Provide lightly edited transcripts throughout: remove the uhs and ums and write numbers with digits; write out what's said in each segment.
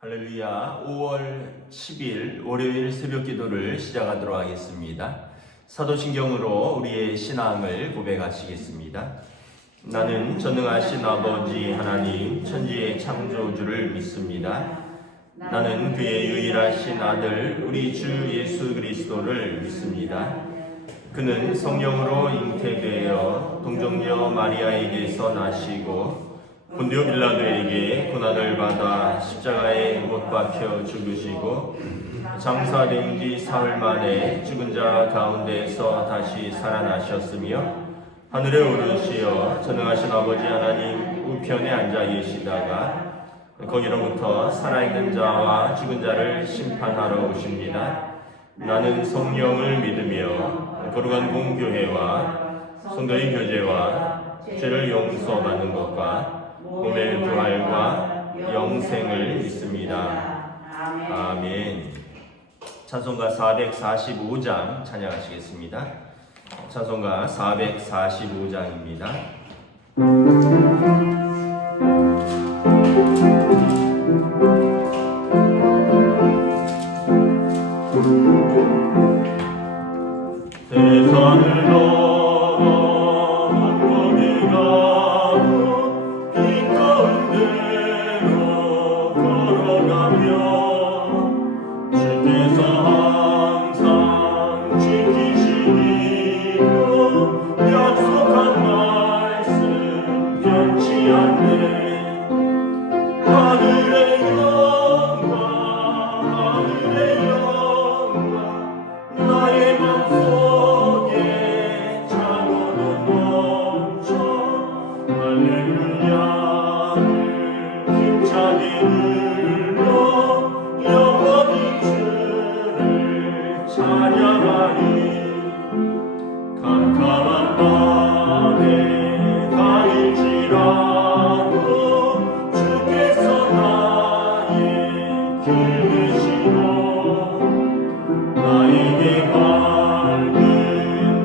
할렐루야. 5월 10일 월요일 새벽 기도를 시작하도록 하겠습니다. 사도신경으로 우리의 신앙을 고백하시겠습니다. 나는 전능하신 아버지 하나님 천지의 창조주를 믿습니다. 나는 그의 유일하신 아들 우리 주 예수 그리스도를 믿습니다. 그는 성령으로 잉태되어 동정녀 마리아에게서 나시고 본디오 빌라도에게 고난을 받아 십자가에 못 박혀 죽으시고 장사된 지 사흘 만에 죽은 자 가운데에서 다시 살아나셨으며 하늘에 오르시어 전능하신 아버지 하나님 우편에 앉아 계시다가 거기로부터 살아있는 자와 죽은 자를 심판하러 오십니다. 나는 성령을 믿으며 거룩한 공교회와 성도의 교제와 죄를 용서받는 것과 몸의 부활과 영생을 믿습니다. 아멘. 찬송가 445장 찬양하시겠습니다. 찬송가 445장입니다. 대산을 넘어 한국에 가고 길 가운데로 걸어가며 주께서 항상 지키시기로 약속한 말씀 변치 않네. 하늘의 영광 하늘의 영광 나의 맘속에 차고는 넘쳐 할렐루야를 힘차게 불러 영원히 주를 찬양하리. 캄캄한 밤에 다닐지라도 주께서 나의 길 되시고 나에게 밝은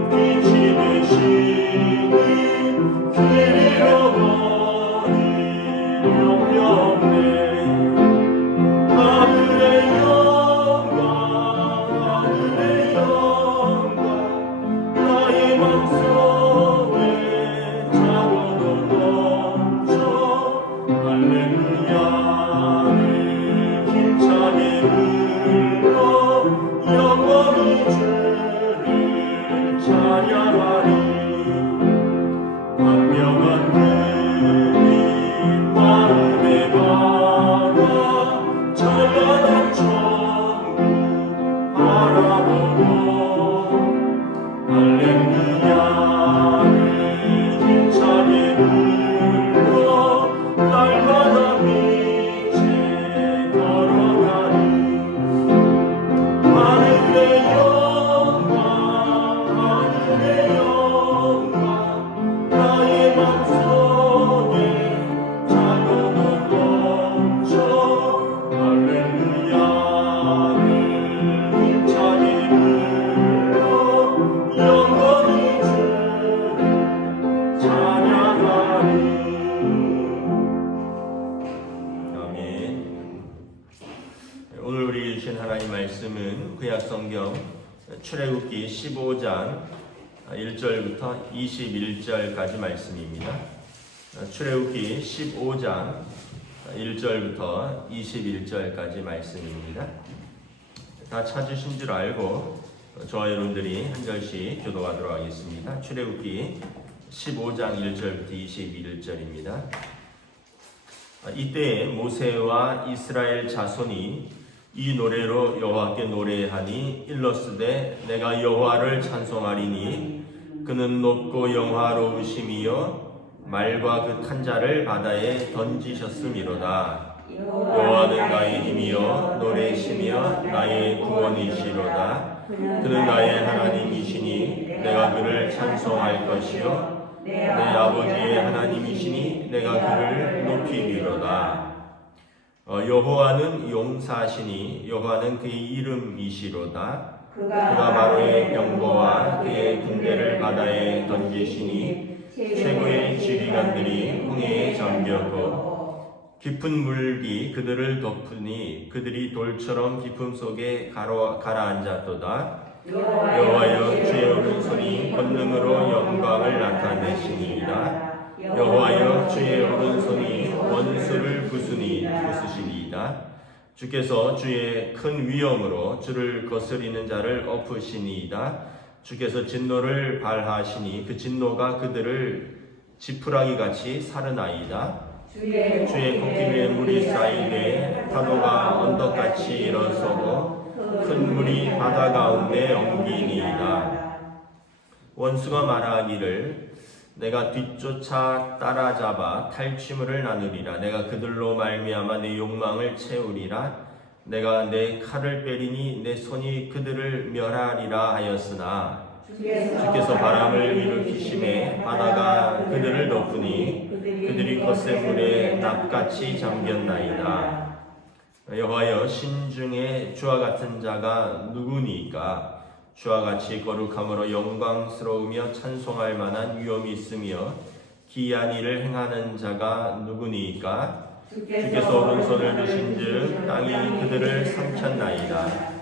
빛이 되시니 길 잃어버릴 염려 없네. 하늘의 영광 하늘의 영광 나의 맘속에 차고도 넘쳐 할렐루야를 힘차게 불러 영원히 주를 찬양하리. 광명한 그림 마음에 박아 찬란한 천국 바라보고 할렐루야를 힘차게 불러 날마다 빛에 걸어가리. 하늘의 영광 하늘의 영광 나의 맘속에 차고도 넘쳐 할렐루야를 힘차게 불러 영원히 주를 찬양하리. 아멘. 오늘 우리 주신 하나님 말씀은 구약성경 출애굽기 15장 1절부터 21절까지 말씀입니다. 출애굽기 15장 1절부터 21절까지 말씀입니다. 다 찾으신 줄 알고 저와 여러분들이 한 절씩 교도하도록 하겠습니다. 출애굽기 15장 1절부터 21절입니다. 이때 모세와 이스라엘 자손이 이 노래로 여호와께 노래하니 일러스되 내가 여호와를 찬송하리니 그는 높고 영화로우심이요 말과 그 탄 자를 바다에 던지셨음이로다. 여호와는 나의 힘이요 노래시며 나의 구원이시로다. 그는 나의 하나님이시니 내가 그를 찬송할 것이요 내 아버지의 하나님이시니 내가 그를 높이리로다. 여호와는 용사시니 여호와는 그의 이름이시로다. 그가 바로의 병거와 그의 군대를 바다에 던지시니 최고의 지휘관들이 홍해에 잠겼고 깊은 물이 그들을 덮으니 그들이 돌처럼 깊음 속에 가라앉았도다. 여호와여 주의 오른손이 권능으로 영광을 나타내시니이다. 여호와여 주의 오른손이 원수를 부수시니이다. 주께서 주의 큰 위엄으로 주를 거스리는 자를 엎으시니이다. 주께서 진노를 발하시니 그 진노가 그들을 지푸라기같이 사르나이다. 주의 콧김에 물이 쌓이되 파도가 언덕같이 일어서고 큰 물이 바다 가운데 엉기니이다. 원수가 말하기를 내가 뒤쫓아 따라잡아 탈취물을 나누리라. 내가 그들로 말미암아 내 욕망을 채우리라. 내가 내 칼을 빼리니 내 손이 그들을 멸하리라 하였으나 주께서 바람을 일으키심에 바다가 그들을 덮으니 그들이 겉샘물에 납같이 잠겼나이다. 여호와여 신중에 주와 같은 자가 누구니까? 주와 같이 거룩함으로 영광스러우며 찬송할 만한 위엄이 있으며 기이한 일을 행하는 자가 누구니까? 주께서 오른손을 드신즉 땅이 그들을 삼켰나이다.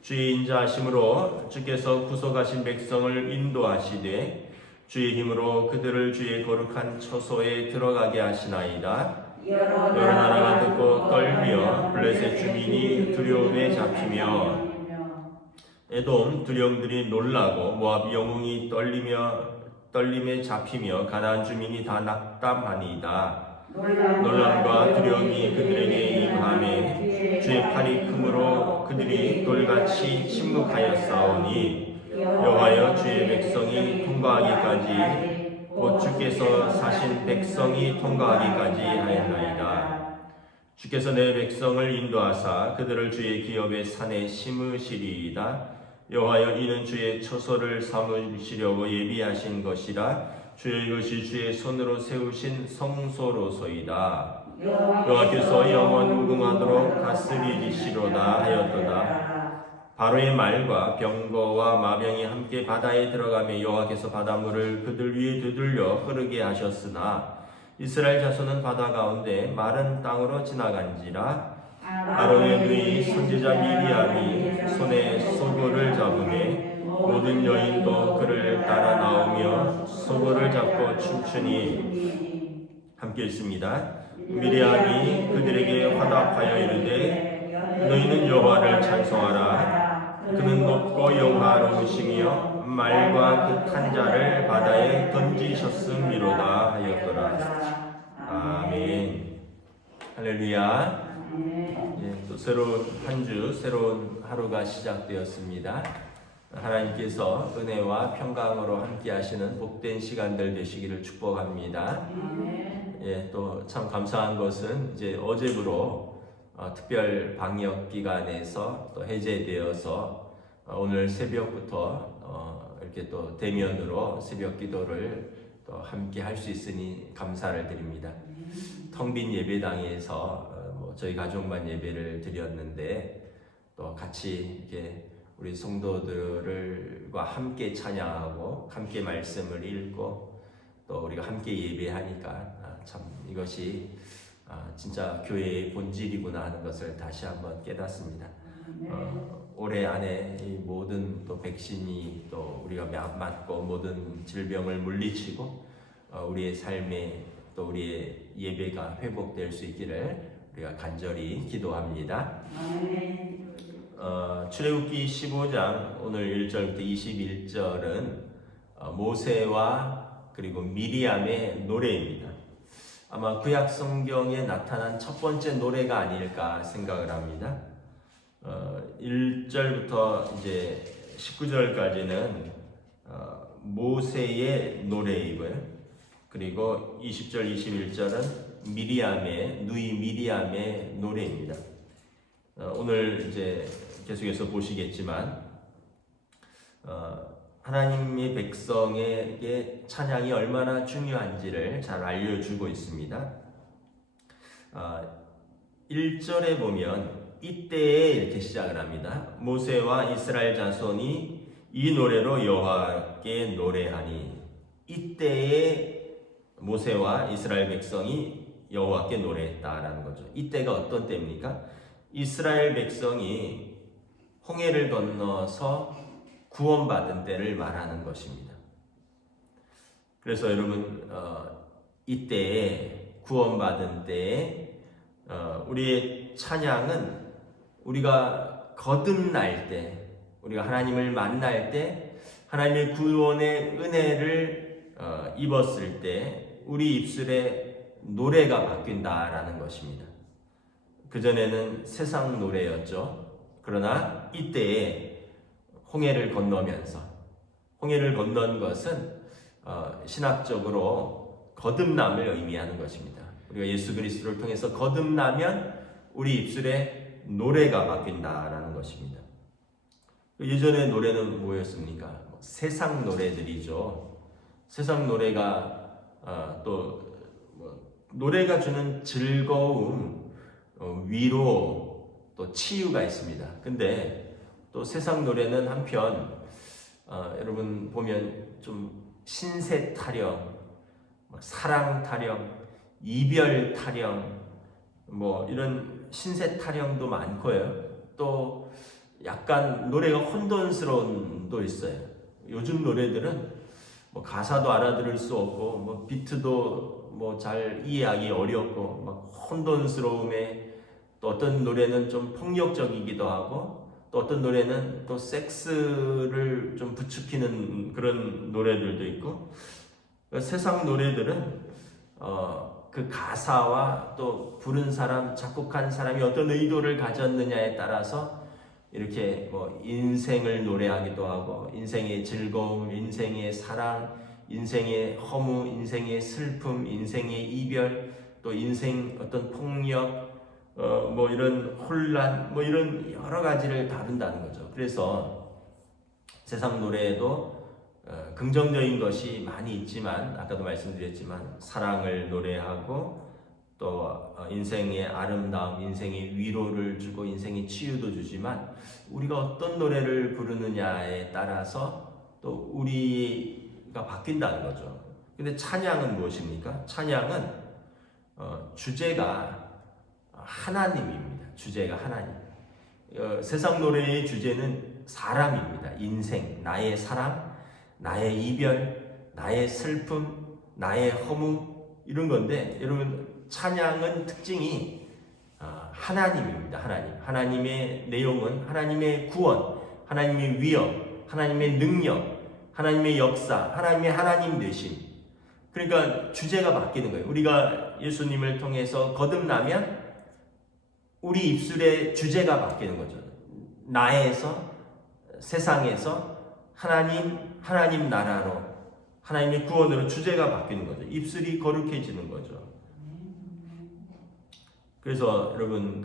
주의 인자하심으로 주께서 구속하신 백성을 인도하시되 주의 힘으로 그들을 주의 거룩한 처소에 들어가게 하시나이다. 여러 나라가 듣고 떨며 블레셋 주민이 두려움에 잡히며 에돔 두령들이 놀라고 모압 영웅이 떨림에 잡히며 가나안 주민이 다 낙담하니이다. 놀람과 두려움이 그들에게 임하매 주의 팔이 크므로 그들이 돌같이 침묵하였사오니 여호와여 주의 백성이 통과하기까지 곧 주께서 사신 백성이 통과하기까지 하였나이다. 주께서 내 백성을 인도하사 그들을 주의 기업의 산에 심으시리이다. 여호와여 이는 주의 처소를 삼으시려고 예비하신 것이라. 주의 것이 주의 손으로 세우신 성소로소이다. 여호와께서 영원 무궁하도록 다스리시로다 하였도다. 바로의 말과 병거와 마병이 함께 바다에 들어가며 여호와께서 바닷물을 그들 위에 두들려 흐르게 하셨으나 이스라엘 자손은 바다 가운데 마른 땅으로 지나간지라. 아론의 누이 선지자 미리암이 손에 소고를 잡으매 모든 여인도 그를 따라 나오며 소고를 잡고 춤추니 함께 있습니다. 미리암이 그들에게 화답하여 이르되 너희는 여호와를 찬송하라. 그는 높고 영화로우시며 말과 그 탄 자를 바다에 던지셨음이로다 하였더라. 아멘. 할렐루야. 또 새로운 한 주, 새로운 하루가 시작되었습니다. 하나님께서 은혜와 평강으로 함께 하시는 복된 시간들 되시기를 축복합니다. 또 참 감사한 것은 이제 어제부로 특별 방역 기간에서 또 해제되어서 오늘 새벽부터 이렇게 또 대면으로 새벽 기도를 또 함께 할 수 있으니 감사를 드립니다. 텅 빈 예배당에서 저희 가족만 예배를 드렸는데 또 같이 이렇게 우리 성도들과 함께 찬양하고 함께 말씀을 읽고 또 우리가 함께 예배하니까 참 이것이 진짜 교회의 본질이구나 하는 것을 다시 한번 깨닫습니다. 올해 안에 이 모든 또 백신이 또 우리가 맞고 모든 질병을 물리치고 우리의 삶에 또 우리의 예배가 회복될 수 있기를 우리가 간절히 기도합니다. 출애굽기 15장 오늘 1절부터 21절은 모세와 그리고 미리암의 노래입니다. 아마 구약 성경에 나타난 첫 번째 노래가 아닐까 생각을 합니다. 1절부터 이제 19절까지는 모세의 노래이고요. 그리고 20절, 21절은 누이 미리암의 노래입니다. 오늘 이제 계속해서 보시겠지만 하나님의 백성에게 찬양이 얼마나 중요한지를 잘 알려주고 있습니다. 1절에 보면 이때에 이렇게 시작을 합니다. 모세와 이스라엘 자손이 이 노래로 여호와께 노래하니. 이때에 모세와 이스라엘 백성이 여호와께 노래했다라는 거죠. 이때가 어떤 때입니까? 이스라엘 백성이 홍해를 건너서 구원받은 때를 말하는 것입니다. 그래서 여러분 이때에 구원받은 때에 우리의 찬양은 우리가 거듭날 때, 우리가 하나님을 만날 때, 하나님의 구원의 은혜를 입었을 때 우리 입술에 노래가 바뀐다라는 것입니다. 그전에는 세상 노래였죠. 그러나 이때에 홍해를 건너면서, 홍해를 건넌 것은 신학적으로 거듭남을 의미하는 것입니다. 우리가 예수 그리스도를 통해서 거듭나면 우리 입술에 노래가 바뀐다라는 것입니다. 예전의 노래는 뭐였습니까? 세상 노래들이죠. 세상 노래가 또 노래가 주는 즐거움, 위로, 또 치유가 있습니다. 근데 또 세상 노래는 한편 여러분 보면 좀 신세 타령, 사랑 타령, 이별 타령, 뭐 이런 신세 타령도 많고요. 또 약간 노래가 혼돈스러운 도 있어요. 요즘 노래들은 뭐 가사도 알아들을 수 없고, 뭐 비트도 뭐 잘 이해하기 어렵고, 막 혼돈스러움에, 또 어떤 노래는 좀 폭력적이기도 하고, 또 어떤 노래는 또 섹스를 좀 부추기는 그런 노래들도 있고, 세상 노래들은 그 가사와 또 부른 사람, 작곡한 사람이 어떤 의도를 가졌느냐에 따라서 이렇게 뭐 인생을 노래하기도 하고, 인생의 즐거움, 인생의 사랑, 인생의 허무, 인생의 슬픔, 인생의 이별, 또 인생 어떤 폭력, 뭐 이런 혼란, 뭐 이런 여러 가지를 다룬다는 거죠. 그래서 세상 노래에도 긍정적인 것이 많이 있지만, 아까도 말씀드렸지만 사랑을 노래하고, 또 인생의 아름다움, 인생의 위로를 주고 인생의 치유도 주지만, 우리가 어떤 노래를 부르느냐에 따라서 또 우리가 바뀐다는 거죠. 근데 찬양은 무엇입니까? 찬양은 주제가 하나님입니다. 주제가 하나님. 세상 노래의 주제는 사람입니다. 인생, 나의 사랑, 나의 이별, 나의 슬픔, 나의 허무, 이런 건데, 여러분 찬양은 특징이 하나님입니다. 하나님의 내용은 하나님의 구원, 하나님의 위엄, 하나님의 능력, 하나님의 역사, 하나님의 하나님 되심. 그러니까 주제가 바뀌는 거예요. 우리가 예수님을 통해서 거듭나면 우리 입술의 주제가 바뀌는 거죠. 나에서, 세상에서 하나님 나라로, 하나님의 구원으로 주제가 바뀌는 거죠. 입술이 거룩해지는 거죠. 그래서 여러분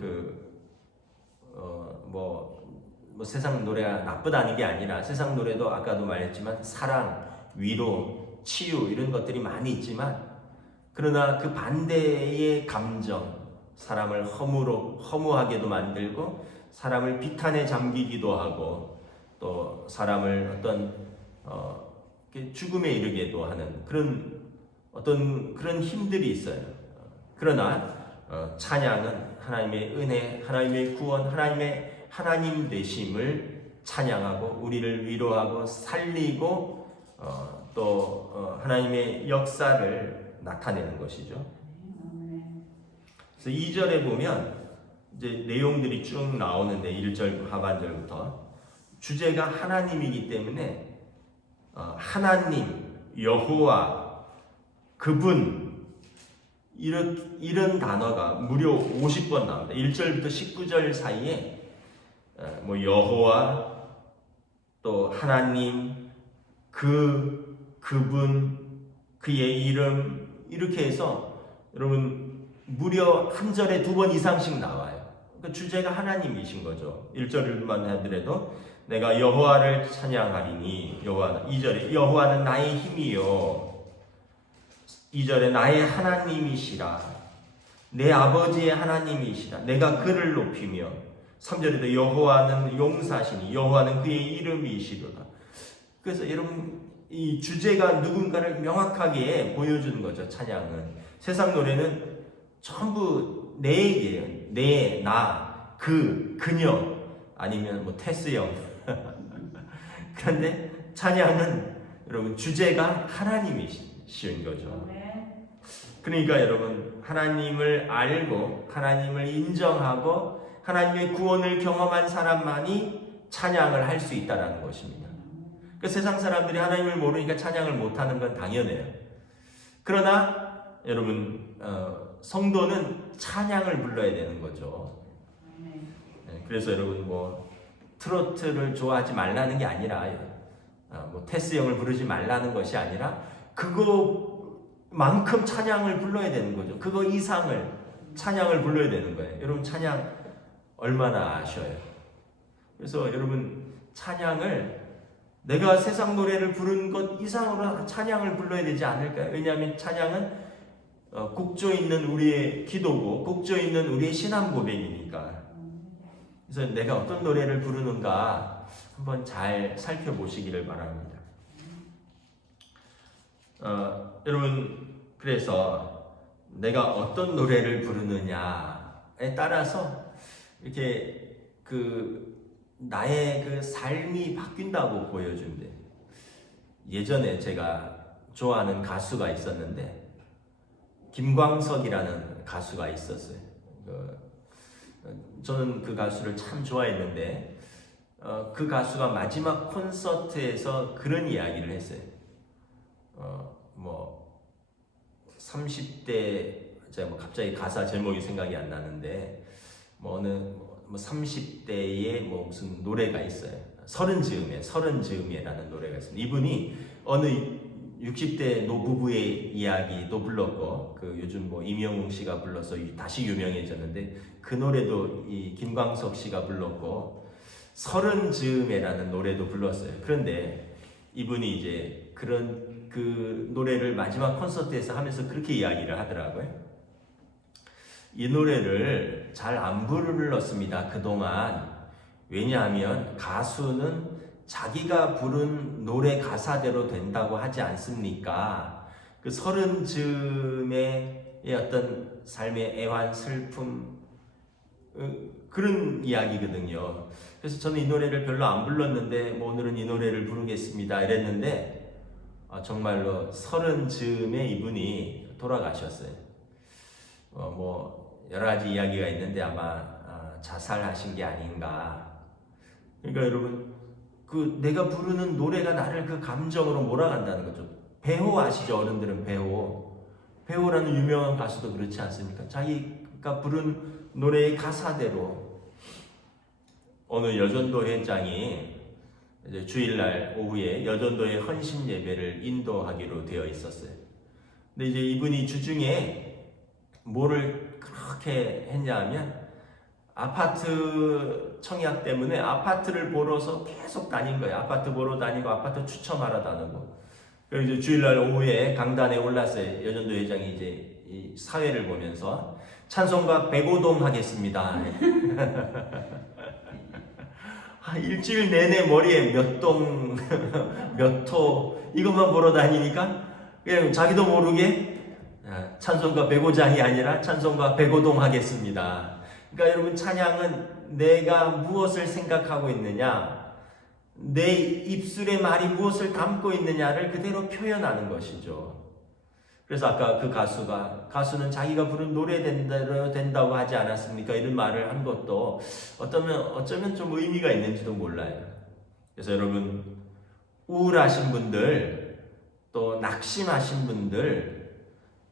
뭐 세상 노래가 나쁘다는 게 아니라, 세상 노래도 아까도 말했지만 사랑, 위로, 치유 이런 것들이 많이 있지만, 그러나 그 반대의 감정, 사람을 허무하게도 만들고, 사람을 비탄에 잠기기도 하고, 또 사람을 어떤 죽음에 이르게도 하는 그런 힘들이 있어요. 그러나 찬양은 하나님의 은혜, 하나님의 구원, 하나님의 하나님 되심을 찬양하고, 우리를 위로하고 살리고, 또 하나님의 역사를 나타내는 것이죠. 그래서 2절에 보면 이제 내용들이 쭉 나오는데, 1절 하반절부터 주제가 하나님이기 때문에 하나님, 여호와, 그분, 이런 단어가 무려 50번 나옵니다. 1절부터 19절 사이에 뭐 여호와, 또 하나님, 그분, 그의 이름, 이렇게 해서 여러분 무려 한 절에 2번 이상씩 나와요. 그 주제가 하나님이신 거죠. 1절만 하더라도 내가 여호와를 찬양하리니, 2절에 여호와는 나의 힘이요, 2절에 나의 하나님이시라, 내 아버지의 하나님이시라, 내가 그를 높이며, 3절에도 여호와는 용사시니 여호와는 그의 이름이시로다. 그래서 여러분 이 주제가 누군가를 명확하게 보여주는 거죠. 찬양은. 세상 노래는 전부 내 얘기예요. 내, 나, 그녀, 아니면 뭐 테스형. 그런데 찬양은 여러분 주제가 하나님이신 거죠. 그러니까 여러분 하나님을 알고 하나님을 인정하고 하나님의 구원을 경험한 사람만이 찬양을 할 수 있다는 것입니다. 그 세상 사람들이 하나님을 모르니까 찬양을 못하는 건 당연해요. 그러나 여러분 성도는 찬양을 불러야 되는 거죠. 그래서 여러분 뭐 트로트를 좋아하지 말라는 게 아니라 뭐 테스형을 부르지 말라는 것이 아니라 그거만큼 찬양을 불러야 되는 거죠. 그거 이상을 찬양을 불러야 되는 거예요. 여러분 찬양 얼마나 아셔요? 그래서 여러분 찬양을 내가 세상 노래를 부른 것 이상으로 찬양을 불러야 되지 않을까요? 왜냐하면 찬양은 곡조 있는 우리의 기도고 곡조 있는 우리의 신앙 고백이니까. 그래서 내가 어떤 노래를 부르는가 한번 잘 살펴보시기를 바랍니다. 여러분 그래서 내가 어떤 노래를 부르느냐에 따라서 이렇게 나의 그 삶이 바뀐다고 보여준대. 예전에 제가 좋아하는 가수가 있었는데 김광석이라는 가수가 있었어요. 저는 그 가수를 참 좋아했는데 그 가수가 마지막 콘서트에서 그런 이야기를 했어요. 뭐 30대 제가 뭐 갑자기 가사 제목이 생각이 안 나는데 뭐 어느 뭐 30대에 뭐 무슨 노래가 있어요. 서른 즈음에라는 노래가 있습니다. 이분이 어느 60대 노부부의 이야기도 불렀고 요즘 뭐 임영웅 씨가 불러서 다시 유명해졌는데 그 노래도 이 김광석 씨가 불렀고 서른 즈음에라는 노래도 불렀어요. 그런데 이분이 이제 그런 그 노래를 마지막 콘서트에서 하면서 그렇게 이야기를 하더라고요. 이 노래를 잘 안 불렀습니다. 그동안. 왜냐하면 가수는 자기가 부른 노래 가사대로 된다고 하지 않습니까? 그 서른 즈음의 어떤 삶의 애환, 슬픔 그런 이야기거든요. 그래서 저는 이 노래를 별로 안 불렀는데 뭐 오늘은 이 노래를 부르겠습니다 이랬는데 정말로 서른 즈음에 이분이 돌아가셨어요. 뭐 여러 가지 이야기가 있는데 아마 자살하신 게 아닌가. 그러니까 여러분 내가 부르는 노래가 나를 그 감정으로 몰아간다는 거죠. 배호 아시죠? 어른들은 배호라는 유명한 가수도 그렇지 않습니까? 자기가 부른 노래의 가사대로 어느 여전도 회장이 이제 주일날 오후에 여전도의 헌신 예배를 인도하기로 되어 있었어요. 근데 이제 이분이 주중에 뭐를 그렇게 했냐 하면 아파트 청약 때문에 아파트를 보러서 계속 다닌 거예요. 아파트 보러 다니고 아파트 추첨하러 다니고. 그리고 이제 주일날 오후에 강단에 올랐어요. 여전도 회장이 이제 이 사회를 보면서 찬송가 105동 하겠습니다. 일주일 내내 머리에 몇 동, 몇 토 이것만 보러 다니니까 그냥 자기도 모르게 찬송가 105장이 아니라 찬송가 105동 하겠습니다. 그러니까 여러분 찬양은 내가 무엇을 생각하고 있느냐, 내 입술의 말이 무엇을 담고 있느냐를 그대로 표현하는 것이죠. 그래서 아까 그 가수는 자기가 부른 노래 된다고 하지 않았습니까? 이런 말을 한 것도 어쩌면 좀 의미가 있는지도 몰라요. 그래서 여러분 우울하신 분들, 또 낙심하신 분들,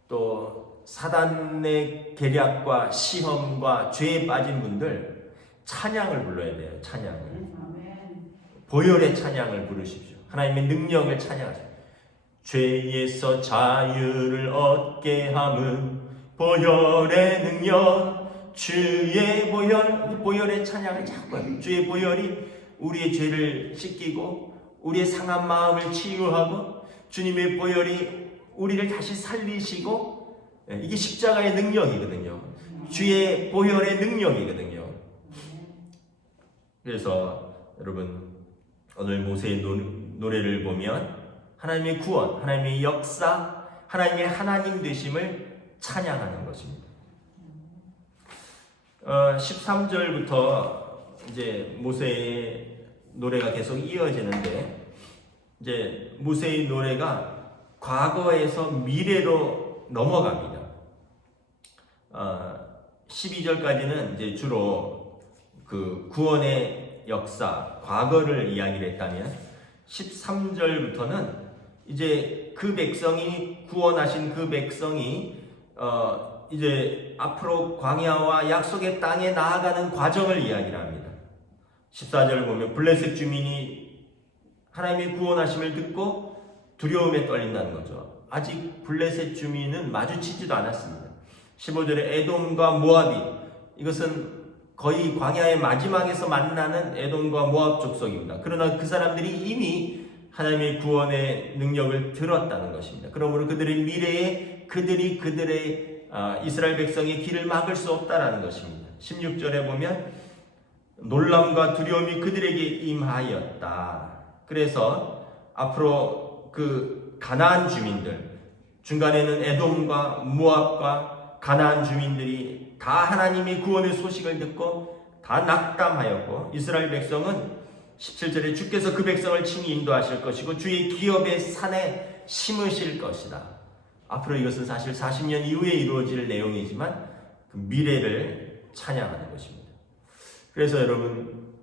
또 사단의 계략과 시험과 죄에 빠진 분들 찬양을 불러야 돼요. 찬양을. 보혈의 찬양을 부르십시오. 하나님의 능력을 찬양하십시오. 죄에서 자유를 얻게 함은 보혈의 능력, 주의 보혈의 찬양을 자꾸 해요. 주의 보혈이 우리의 죄를 씻기고 우리의 상한 마음을 치유하고 주님의 보혈이 우리를 다시 살리시고, 이게 십자가의 능력이거든요. 주의 보혈의 능력이거든요. 그래서 여러분 오늘 모세의 노래를 보면 하나님의 구원, 하나님의 역사, 하나님의 하나님 되심을 찬양하는 것입니다. 13절부터 이제 모세의 노래가 계속 이어지는데, 이제 모세의 노래가 과거에서 미래로 넘어갑니다. 12절까지는 이제 주로 그 구원의 역사, 과거를 이야기를 했다면, 13절부터는 이제 그 백성이, 구원하신 그 백성이 이제 앞으로 광야와 약속의 땅에 나아가는 과정을 이야기를 합니다. 14절을 보면 블레셋 주민이 하나님의 구원하심을 듣고 두려움에 떨린다는 거죠. 아직 블레셋 주민은 마주치지도 않았습니다. 15절에 에돔과 모압이, 이것은 거의 광야의 마지막에서 만나는 에돔과 모압 족속입니다. 그러나 그 사람들이 이미 하나님의 구원의 능력을 들었다는 것입니다. 그러므로 그들의 미래에 그들의 이스라엘 백성의 길을 막을 수 없다라는 것입니다. 16절에 보면 놀람과 두려움이 그들에게 임하였다. 그래서 앞으로 그 가나안 주민들, 중간에는 에돔과 모압과 가나안 주민들이 다 하나님의 구원의 소식을 듣고 다 낙담하였고, 이스라엘 백성은 17절에 주께서 그 백성을 친히 인도하실 것이고 주의 기업의 산에 심으실 것이다. 앞으로 이것은 사실 40년 이후에 이루어질 내용이지만 그 미래를 찬양하는 것입니다. 그래서 여러분,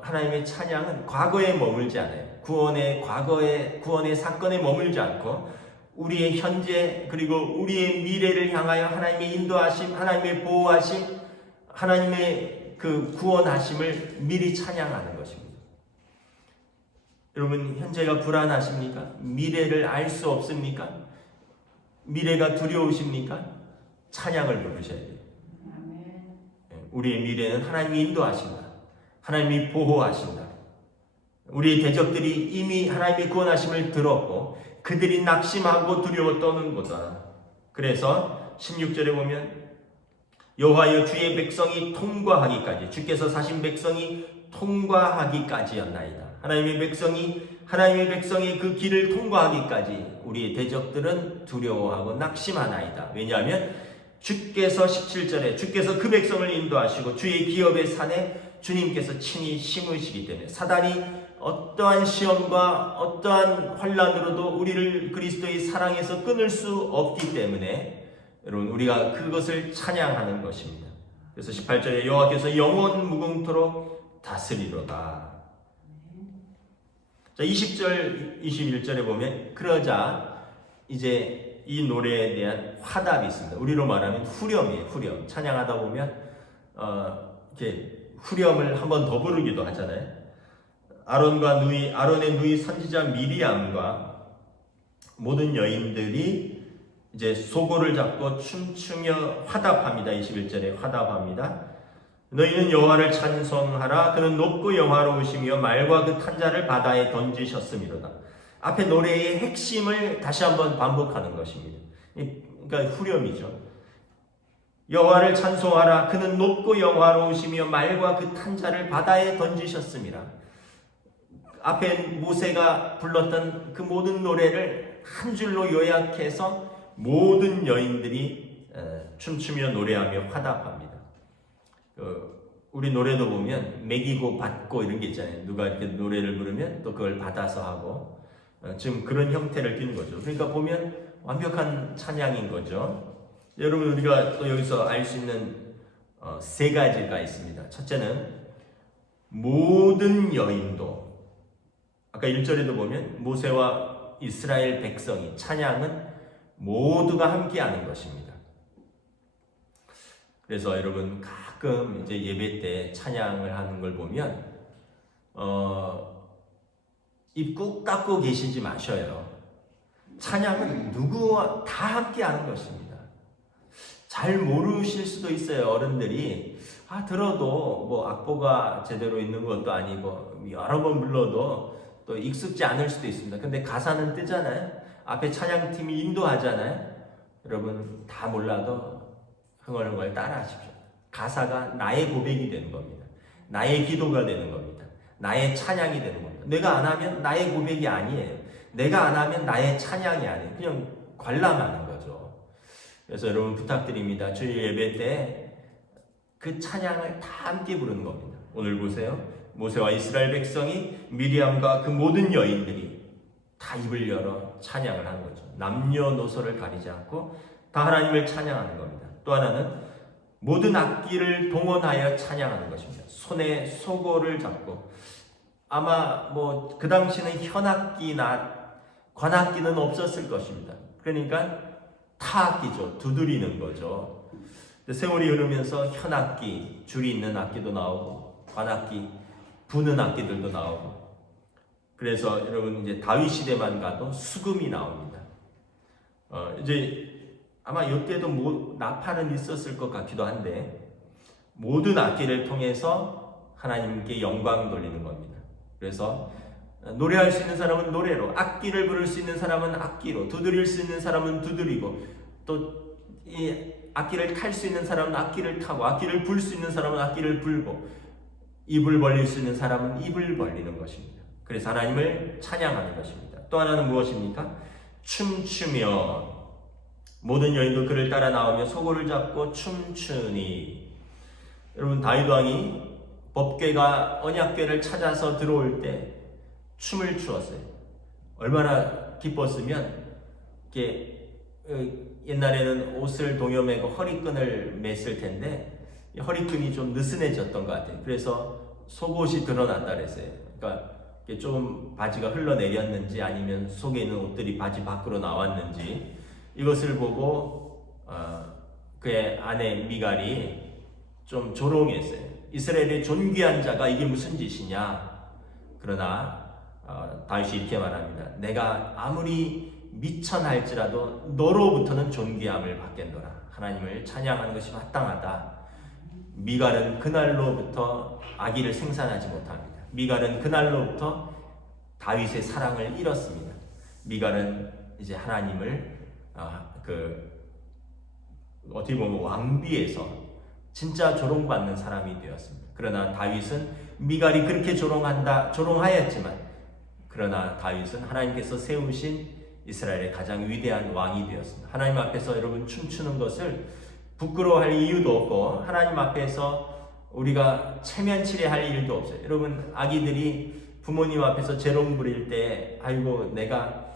하나님의 찬양은 과거에 머물지 않아요. 구원의 사건에 머물지 않고 우리의 현재 그리고 우리의 미래를 향하여 하나님의 인도하심, 하나님의 보호하심, 하나님의 그 구원하심을 미리 찬양하는 것입니다. 여러분, 현재가 불안하십니까? 미래를 알 수 없습니까? 미래가 두려우십니까? 찬양을 부르셔야 돼요. 우리의 미래는 하나님이 인도하신다. 하나님이 보호하신다. 우리의 대적들이 이미 하나님의 구원하심을 들었고 그들이 낙심하고 두려워 떠는 거다. 그래서 16절에 보면 여호와여 주의 백성이 통과하기까지, 주께서 사신 백성이 통과하기까지였나이다. 하나님의 백성이 그 길을 통과하기까지 우리의 대적들은 두려워하고 낙심하나이다. 왜냐하면 주께서 17절에 주께서 그 백성을 인도하시고 주의 기업의 산에 주님께서 친히 심으시기 때문에 사단이 어떠한 시험과 어떠한 환난으로도 우리를 그리스도의 사랑에서 끊을 수 없기 때문에 여러분, 우리가 그것을 찬양하는 것입니다. 그래서 18절에 여호와께서 영원 무궁토록 다스리로다. 자, 20절, 21절에 보면 그러자 이제 이 노래에 대한 화답이 있습니다. 우리로 말하면 후렴이에요. 후렴. 찬양하다 보면 이렇게 후렴을 한 번 더 부르기도 하잖아요. 아론의 누이 선지자 미리암과 모든 여인들이 이제 소고를 잡고 춤추며 화답합니다. 21절에 화답합니다. 너희는 여호와를 찬송하라. 그는 높고 영화로우시며 말과 그 탄자를 바다에 던지셨음이로다. 앞에 노래의 핵심을 다시 한번 반복하는 것입니다. 그러니까 후렴이죠. 여호와를 찬송하라. 그는 높고 영화로우시며 말과 그 탄자를 바다에 던지셨음이라. 앞에 모세가 불렀던 그 모든 노래를 한 줄로 요약해서 모든 여인들이 춤추며 노래하며 화답합니다. 우리 노래도 보면 매기고 받고 이런 게 있잖아요. 누가 이렇게 노래를 부르면 또 그걸 받아서 하고, 지금 그런 형태를 띠는 거죠. 그러니까 보면 완벽한 찬양인 거죠. 여러분, 우리가 또 여기서 알 수 있는 세 가지가 있습니다. 첫째는 모든 여인도, 아까 1절에도 보면 모세와 이스라엘 백성이, 찬양은 모두가 함께하는 것입니다. 그래서 여러분, 가끔 이제 예배 때 찬양을 하는 걸 보면 입 꾹 닫고 계시지 마셔요. 찬양은 누구와 다 함께하는 것입니다. 잘 모르실 수도 있어요. 어른들이 들어도 뭐 악보가 제대로 있는 것도 아니고 여러 번 불러도 또 익숙지 않을 수도 있습니다. 근데 가사는 뜨잖아요. 앞에 찬양팀이 인도하잖아요. 여러분, 다 몰라도 흥얼흥얼 따라하십시오. 가사가 나의 고백이 되는 겁니다. 나의 기도가 되는 겁니다. 나의 찬양이 되는 겁니다. 내가 안 하면 나의 고백이 아니에요. 내가 안 하면 나의 찬양이 아니에요. 그냥 관람하는 거죠. 그래서 여러분, 부탁드립니다. 주일 예배 때 그 찬양을 다 함께 부르는 겁니다. 오늘 보세요. 모세와 이스라엘 백성이 미리암과 그 모든 여인들이 다 입을 열어 찬양을 하는 거죠. 남녀노소를 가리지 않고 다 하나님을 찬양하는 겁니다. 또 하나는 모든 악기를 동원하여 찬양하는 것입니다. 손에 소고를 잡고, 아마 뭐 그 당시는 현악기나 관악기는 없었을 것입니다. 그러니까 타악기죠. 두드리는 거죠. 세월이 흐르면서 현악기, 줄이 있는 악기도 나오고 관악기, 부는 악기들도 나오고, 그래서 여러분 이제 다윗 시대만 가도 수금이 나옵니다. 이제 아마 이때도 나팔은 있었을 것 같기도 한데, 모든 악기를 통해서 하나님께 영광 돌리는 겁니다. 그래서 노래할 수 있는 사람은 노래로, 악기를 부를 수 있는 사람은 악기로, 두드릴 수 있는 사람은 두드리고, 또 이 악기를 탈 수 있는 사람은 악기를 타고, 악기를 불 수 있는 사람은 악기를 불고, 입을 벌릴 수 있는 사람은 입을 벌리는 것입니다. 그래서 하나님을 찬양하는 것입니다. 또 하나는 무엇입니까? 춤추며, 모든 여인도 그를 따라 나오며 소고를 잡고 춤추니. 여러분, 다윗 왕이 법궤가 언약궤를 찾아서 들어올 때 춤을 추었어요. 얼마나 기뻤으면, 이렇게 옛날에는 옷을 동여매고 허리끈을 맸을 텐데 허리끈이 좀 느슨해졌던 것 같아요. 그래서 속옷이 드러난다 그랬어요. 그러니까 좀 바지가 흘러내렸는지 아니면 속에 있는 옷들이 바지 밖으로 나왔는지, 이것을 보고 그의 아내 미갈이 좀 조롱했어요. 이스라엘의 존귀한 자가 이게 무슨 짓이냐. 그러나 다윗이 이렇게 말합니다. 내가 아무리 미천할지라도 너로부터는 존귀함을 받겠노라. 하나님을 찬양하는 것이 마땅하다. 미갈은 그날로부터 아기를 생산하지 못합니다. 미갈은 그날로부터 다윗의 사랑을 잃었습니다. 미갈은 이제 하나님을 어떻게 보면 왕비에서 진짜 조롱받는 사람이 되었습니다. 그러나 다윗은 미갈이 그렇게 조롱하였지만, 그러나 다윗은 하나님께서 세우신 이스라엘의 가장 위대한 왕이 되었습니다. 하나님 앞에서 여러분 춤추는 것을 부끄러워할 이유도 없고, 하나님 앞에서 우리가 체면치레할 일도 없어요. 여러분, 아기들이 부모님 앞에서 재롱 부릴 때, 아이고 내가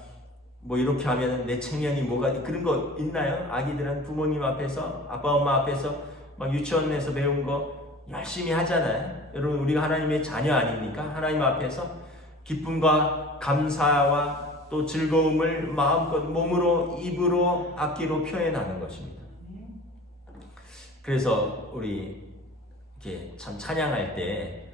뭐 이렇게 하면 내 체면이 뭐가, 그런 거 있나요? 아기들은 부모님 앞에서, 아빠 엄마 앞에서 막 유치원에서 배운 거 열심히 하잖아요. 여러분, 우리가 하나님의 자녀 아닙니까? 하나님 앞에서 기쁨과 감사와 또 즐거움을 마음껏 몸으로, 입으로, 악기로 표현하는 것입니다. 그래서 우리 이렇게 참 찬양할 때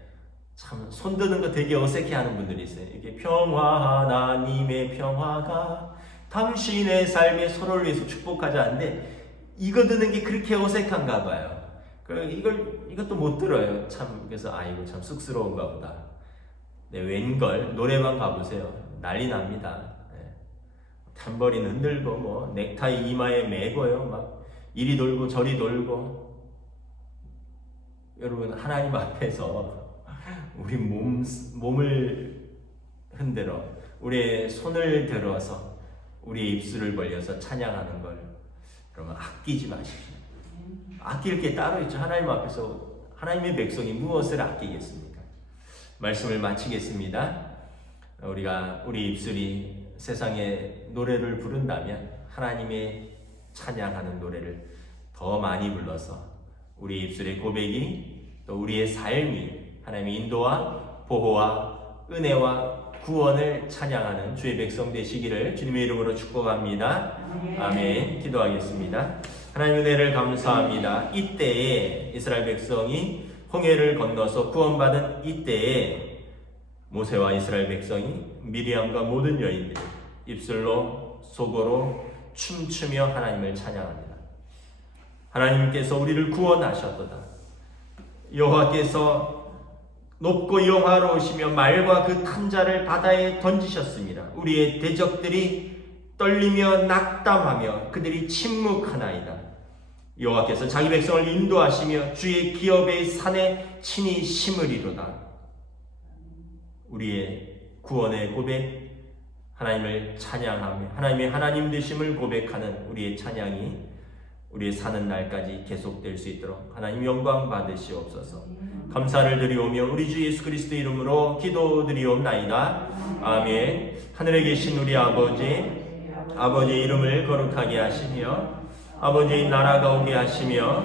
참 손드는 거 되게 어색해하는 분들이 있어요. 이렇게 평화, 하나님의 평화가 당신의 삶에 서로를 위해서 축복하자 하는데, 이거 듣는 게 그렇게 어색한가 봐요. 이것도 못 들어요. 참, 그래서 아이고 참 쑥스러운가 보다. 네, 웬걸 노래방 가보세요. 난리 납니다. 네. 탬버린 흔들고 뭐 넥타이 이마에 매고요. 막 이리 돌고 저리 돌고. 여러분, 하나님 앞에서 우리 몸을 흔들어, 우리의 손을 들어서 우리의 입술을 벌려서 찬양하는 걸 여러분 아끼지 마십시오. 아낄 게 따로 있죠. 하나님 앞에서 하나님의 백성이 무엇을 아끼겠습니까? 말씀을 마치겠습니다. 우리 입술이 세상에 노래를 부른다면 하나님의 찬양하는 노래를 더 많이 불러서 우리 입술의 고백이, 또 우리의 삶이 하나님의 인도와 보호와 은혜와 구원을 찬양하는 주의 백성 되시기를 주님의 이름으로 축복합니다. 아멘. 기도하겠습니다. 하나님 은혜를 감사합니다. 이때에 이스라엘 백성이 홍해를 건너서 구원받은 이때에 모세와 이스라엘 백성이 미리암과 모든 여인들이 입술로 소고로 춤추며 하나님을 찬양합니다. 하나님께서 우리를 구원하셨도다. 여호와께서 높고 영화로우시며 말과 그 탐자를 바다에 던지셨습니다. 우리의 대적들이 떨리며 낙담하며 그들이 침묵하나이다. 여호와께서 자기 백성을 인도하시며 주의 기업의 산에 친히 심으리로다. 우리의 구원의 고백, 하나님을 찬양하며 하나님의 하나님 되심을 고백하는 우리의 찬양이 우리의 사는 날까지 계속될 수 있도록 하나님 영광 받으시옵소서. 감사를 드리오며 우리 주 예수 그리스도 이름으로 기도드리옵나이다. 아멘. 하늘에 계신 우리 아버지의 이름을 거룩하게 하시며 아버지의 나라가 오게 하시며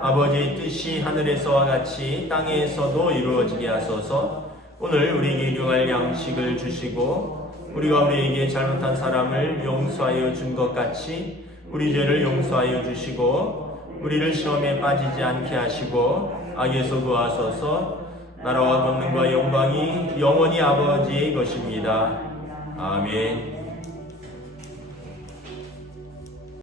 아버지의 뜻이 하늘에서와 같이 땅에서도 이루어지게 하소서. 오늘 우리에게 일용할 양식을 주시고 우리가 우리에게 잘못한 사람을 용서하여 준 것 같이 우리 죄를 용서하여 주시고 우리를 시험에 빠지지 않게 하시고 악에서 구하소서. 나라와 권능과 영광이 영원히 아버지의 것입니다. 아멘.